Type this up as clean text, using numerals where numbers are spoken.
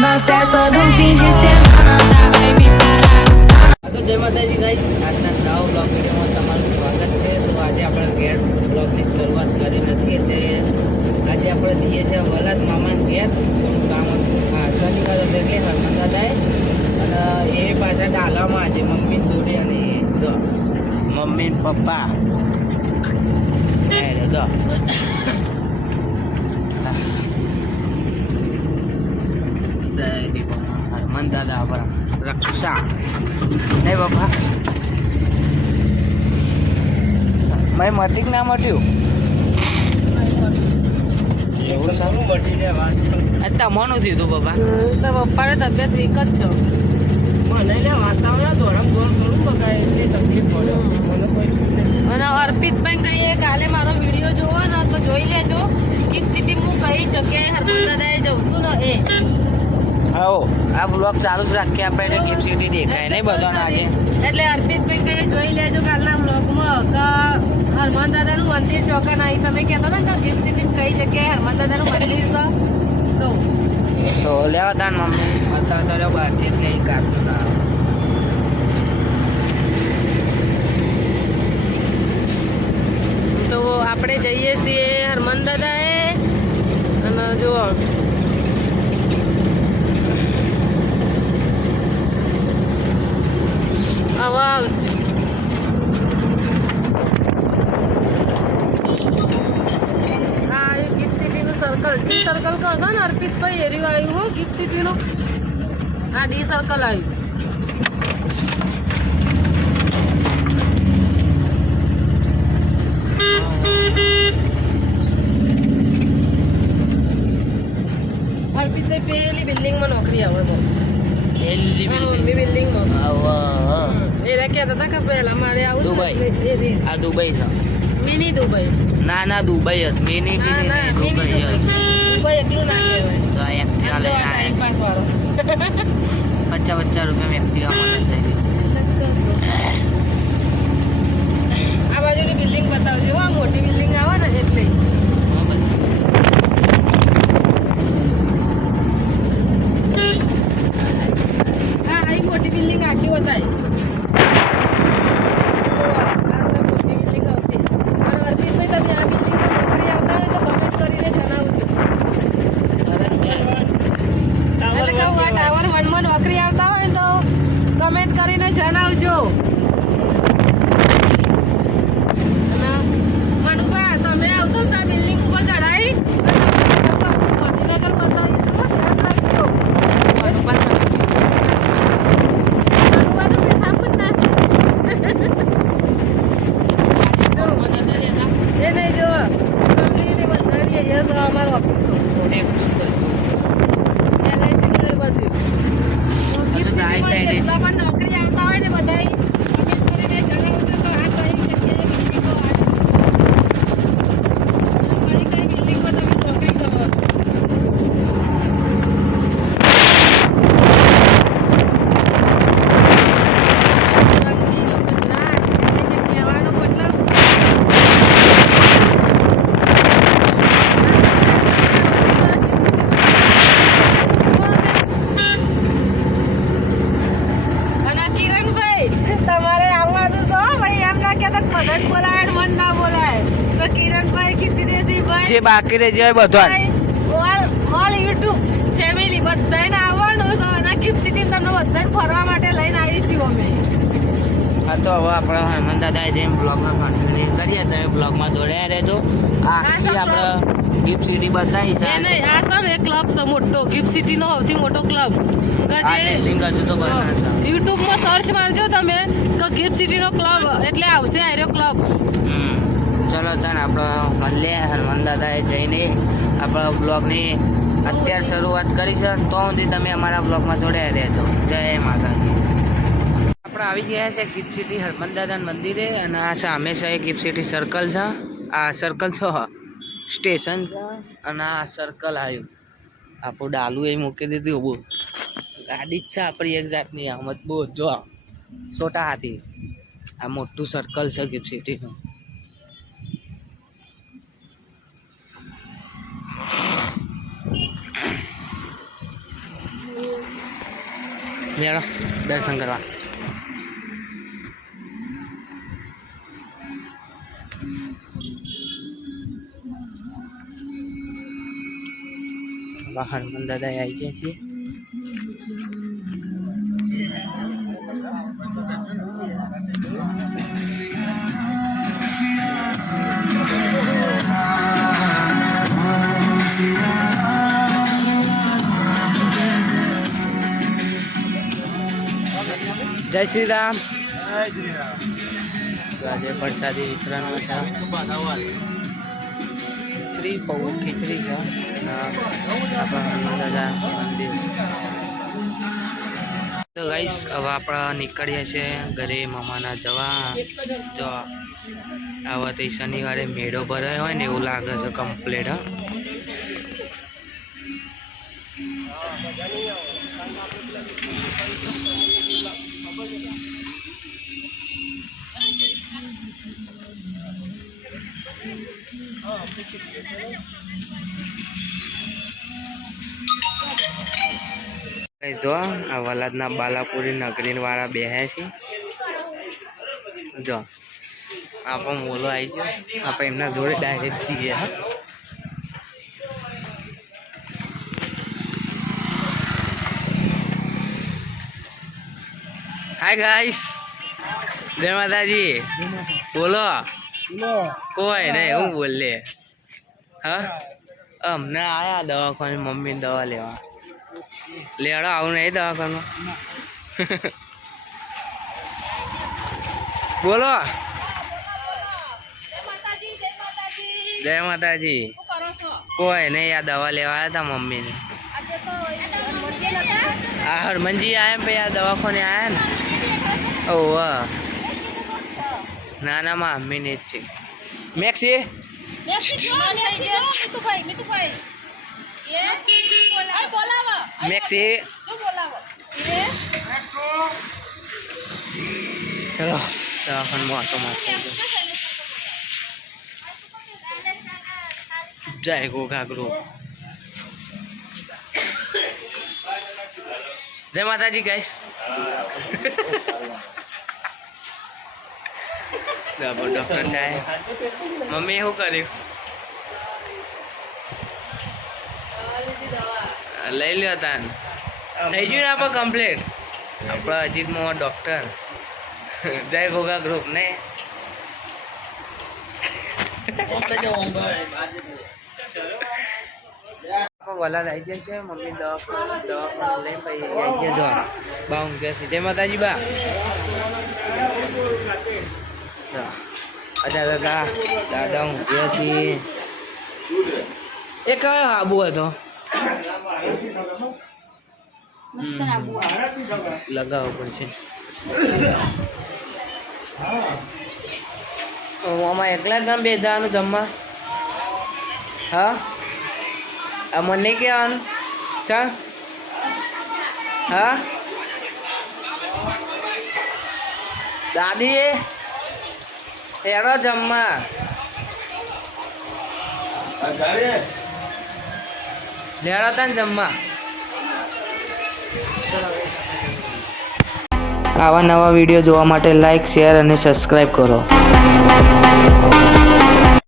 Nós é só de fim de semana, tá? Vai me parar. તો જય માતાજી guys, આજના નવા બ્લોગ વિડીયોમાં તમારું સ્વાગત છે. તો આજે આપણે ઘેર બ્લોગની શરૂઆત કરી નથી એટલે આજે આપણે જઈએ છીએ વલાદ મામાને ઘેર. થોડું કામ હતું, હા શનિવાર હતો એટલે હરમંદા જાય અને એ પાછા ડાલામાં આજે મમ્મી જોડે અને જો મમ્મી ને પપ્પા જો હરમંદ દાદા આપણા રક્ષા નહીં બાપા મેં મટી ના મટ્યું એવું સારું મટી જાય તમારું થયું હતું બાપા તો પપ્પાને તબિયત વીક જ છે. મને લે વાતાવરણ દોડમ દોડ કરું બગાય એટલી તકલીફ પડે મને કોઈ અને અર્પિતભાઈ કહીએ કાલે મારો વિડીયો જોવો ને તો જોઈ લેજો. ગિફ્ટ સિટી હું કઈ જગ્યાએ હરમંદાદાએ જઉં છું ને એ આવો આ બ્લોગ ચાલુ જ રાખીએ આપણે એટલે ગિફ્ટ સિટી દેખાય નહીં બધાને આજે એટલે અર્પિતભાઈ કહીએ જોઈ લેજો કાલના બ્લોગમાં કે હરમંદાદાનું મંદિર ચોકન આવી. તમે કહેતા ને કે ગિફ્ટ સિટી કઈ જગ્યાએ હરમંદાદાનું મંદિર છે તો લેવા તાન મમ્મી અત્યારે તો બહારથી જ લઈ કાઢતું ના તો આપણે જઈએ છીએ હરમંદાદાએ અને જુઓ હવા આવશે. હા એ ગિફ્ટ સિટીનું સર્કલ ડી સર્કલ કહો છો ને અર્પિતભાઈ એરી આવ્યું હો ગિફ્ટ સિટીનું. હા ડી સર્કલ આવ્યું. અર્પિતભાઈ પેલી બિલ્ડિંગમાં નોકરી આવે છે. મમ્મી બિલ્ડિંગમાં એ કહેતા હતા કે પહેલા મારે આવું દુબઈ. આ દુબઈ છે મિની દુબઈ. ના ના દુબઈ જ મિની ના ના દુબઈ જ દુબઈ એટલું ના કહેવાય. તો એક્ટિવા લઈને ટાઈમ આવ્યા પાસ વાળો. 50 રૂપિયા એક્ટિવા મળે છે. આ બાજુની બિલ્ડિંગ બતાવજો. આ મોટી બિલ્ડિંગ આવે ને એટલે હા આ મોટી બિલ્ડિંગ આખી બતાવી. મોટી બિલ્ડિંગ આવતી. અને અર્પિતભાઈ તમે આ બિલ્ડિંગમાં નોકરી આવતા હોય તો કમેન્ટ કરીને જણાવજો. એટલે કહું આ ટાવર 1 માં નોકરી આવતા હોય તો કમેન્ટ કરીને જણાવજો. અને મનુભાઈ તમે આવશો ને તો આ બિલ્ડિંગ ઉપર ચડાવી ગાંધીનગર બતાવી તો ધ્યાન રાખજો. મનુભા તો પૈસા પણ ના એ નહીં જો કંપનીને બંધાવીએ એ તો અમારો ઓફિસ જેટલા પણ નોકરી આવતા હોય ને બધા કમેન્ટ કરીને જણાવજો તો આ કઈ જગ્યાએ બિલ્ડિંગો આવે કઈ બિલ્ડિંગમાં તમે નોકરી કરો. કહેવાનો મતલબ અને કિરણભાઈ તમારે આવવાનું તો ભાઈ એમ ના કહેતા બધાને બોલાય ને મન ના બોલાય. તો કિરણભાઈ કીર્તિદેશીભાઈ જે બાકી રહી જાય બધા ઓલ યુટ્યુબ ફેમિલી બધાને આવવાનું છે અને ગિફ્ટ સિટી તમને બધાને ફરવા માટે લઈને આવીશું અમે. હા તો હવે આપણે હનુમાન દાદાએ જેમ બ્લોગમાં કન્ટિન્યુ કરીએ તમે બ્લોગમાં જોડાયા રહેજો. આખી આપણે ગિફ્ટ સિટી બતાવી છે. એ નહીં આ સર એક ક્લબ છે મોટો ગિફ્ટ સિટીનો સૌથી મોટો ક્લબ કે આ જે બિલ્ડિંગ હજુ તો બને છે. યુટ્યુબમાં સર્ચ મારજો તમે કે ગિફ્ટ સિટીનો ક્લબ એટલે આવશે આર્યો ક્લબ. ચલો ચાલ આપણે મળીએ હનુમાન દાદાએ જઈને આપણા બ્લોગની અત્યારે શરૂઆત કરી છે. તો સુધી તમે અમારા બ્લોગમાં જોડાયા રહેજો. જય માતાજી. આપણે આવી ગયા છે ગિફ્ટ સિટી હનુમાન દાદાના મંદિરે અને આ સામે છે ગિફ્ટ સિટી સર્કલ છે. આ સર્કલ છે સ્ટેશન છે અને આ સર્કલ આવ્યું આપણું ડાલું એ મૂકી દીધું ઊભું. ગાડી જ છે આપણી એક જાતની આમત બહુ જો છોટા હાથી. આ મોટું સર્કલ છે ગિફ્ટ સિટીનું. લેડો દર્શન કરવા. હનુમાન દાદા આવી ગયા છીએ. જય શ્રી રામ. આજે પ્રસાદી વિતરણ છે. ખીચડી બહુ ખીચડી છે આપણા દાદા મંદિર. તો ગાઈસ હવે આપણા નીકળીએ છીએ ઘરે મામાના જવા. તો આવા તો શનિવારે મેળો ભરાયો હોય ને એવું લાગે છે કમ્પ્લીટ. જો આ વલાદના બાલાપુરી નગરી વાળા બેહે છે. જો આપણો મોલો આવી ગયો. આપણે એમના જોડે ડાયરેક્ટ છીએ. હાય ગાઈસ, જય માતાજી. બોલો. કોઈ નહીં, હું બોલે. હા અમને આયા દવાખાને મમ્મીને દવા લેવા. લેડો આવું નહીં દવાખાનું. બોલો. જય માતાજી. કોઈ નહીં, આ દવા લેવા આવ્યા હતા મમ્મીને. આ હરમનજી આયા ભાઈ, આ દવાખાને આયા ને. ઓહ ના ના માં મમ્મીને જ છે. મેક્સી મેક્સી ચલો દવાખાનમાં ઓટો મારતો. જય ગોગા ગ્રુપ. જય માતાજી ગાઈસ. ડોક્ટર સાહેબ મમ્મી શું કર્યું? લઈ લ્યો તાન. થઈ ગયું ને આપણે કમ્પ્લીટ. આપણા અજીતમાં ડોક્ટર. જય ગોગા ગ્રુપ ને. વલાદ આવી ગયા છે. મમ્મી દવાખાને લઈને પછી આવી ગયા. જો બા ઊંઘ્યા છે. જય માતાજી બા. અચ્છા દાદા દાદા ઊંઘ્યા છીએ. એ કયો આબુ હતો? લગાવવો પડશે. આમાં એકલા જ ના બે જવાનું જમવા? હા આ મને કહેવાનું ચાલ. હા દાદી એડો જમવા. લેડો તા જમવા. આવા નવા વિડીયો જોવા માટે લાઈક, શેર અને સબસ્ક્રાઈબ કરો.